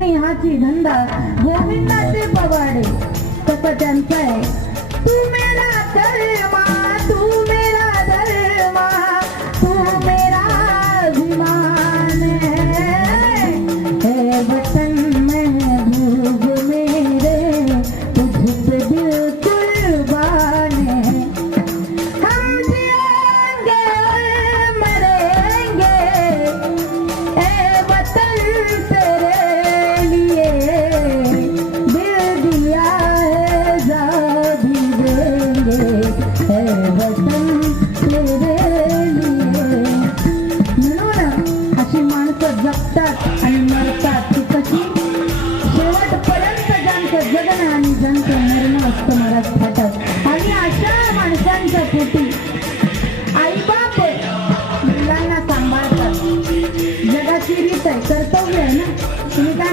हाची धंदा गोविंदाचे पवाडे तसं त्यांचं आहे. तू मेरा कर्मा तू